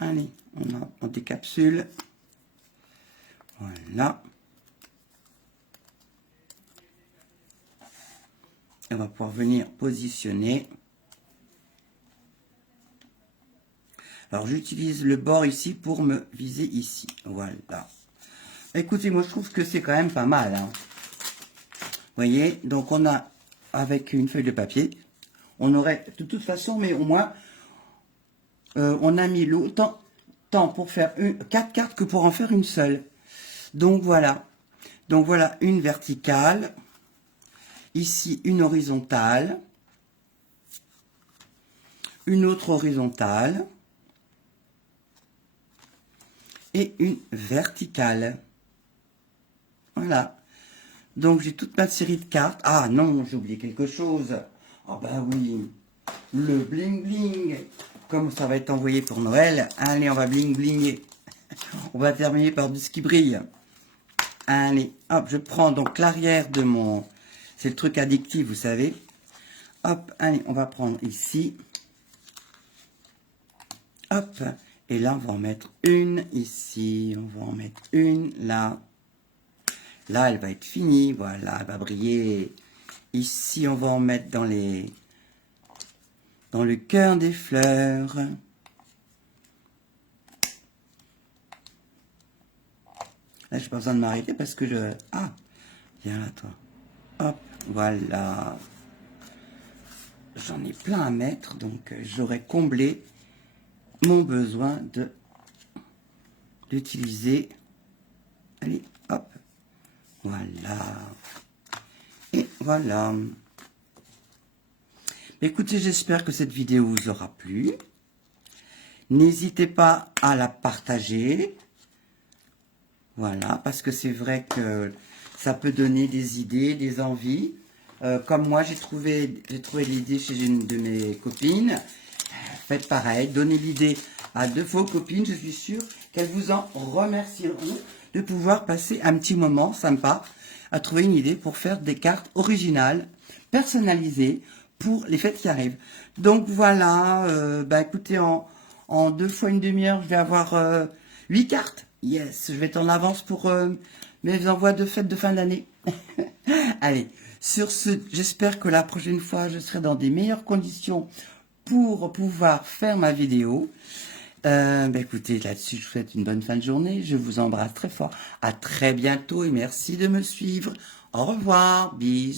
Allez, on décapsule. Voilà. On va pouvoir venir positionner. Alors j'utilise le bord ici pour me viser ici. Voilà. Écoutez, moi je trouve que c'est quand même pas mal. Hein. Vous voyez, donc on a, avec une feuille de papier, on aurait de toute façon, mais au moins, on a mis autant temps pour faire 4 cartes que pour en faire une seule. Donc voilà. Donc voilà une verticale. Ici une horizontale. Une autre horizontale. Et une verticale. Voilà. Donc j'ai toute ma série de cartes. Ah non, j'ai oublié quelque chose. Ah ben oui. Le bling bling. Comme ça va être envoyé pour Noël. Allez, on va bling blinger. On va terminer par du ski brille. Allez, hop, je prends donc l'arrière de mon... C'est le truc addictif, vous savez. Hop, allez, on va prendre ici. Hop, et là, on va en mettre une ici. On va en mettre une là. Là, elle va être finie. Voilà, elle va briller. Ici, on va en mettre dans les... dans le cœur des fleurs. Là, j'ai pas besoin de m'arrêter parce que je... Ah, viens là, toi. Hop, voilà. J'en ai plein à mettre, donc j'aurais comblé mon besoin d'utiliser. Allez, hop. Voilà. Et Voilà. Écoutez, j'espère que cette vidéo vous aura plu. N'hésitez pas à la partager. Voilà, parce que c'est vrai que ça peut donner des idées, des envies. Comme moi, j'ai trouvé l'idée chez une de mes copines. Faites pareil, donnez l'idée à de vos copines. Je suis sûre qu'elles vous en remercieront de pouvoir passer un petit moment sympa à trouver une idée pour faire des cartes originales, personnalisées pour les fêtes qui arrivent. Donc voilà, écoutez, en 2 fois une demi-heure, je vais avoir 8 cartes. Yes, je vais être en avance pour mes envois de fêtes de fin d'année. Allez, sur ce, j'espère que la prochaine fois, je serai dans des meilleures conditions pour pouvoir faire ma vidéo. Écoutez, là-dessus, je vous souhaite une bonne fin de journée. Je vous embrasse très fort. À très bientôt et merci de me suivre. Au revoir. Bisous.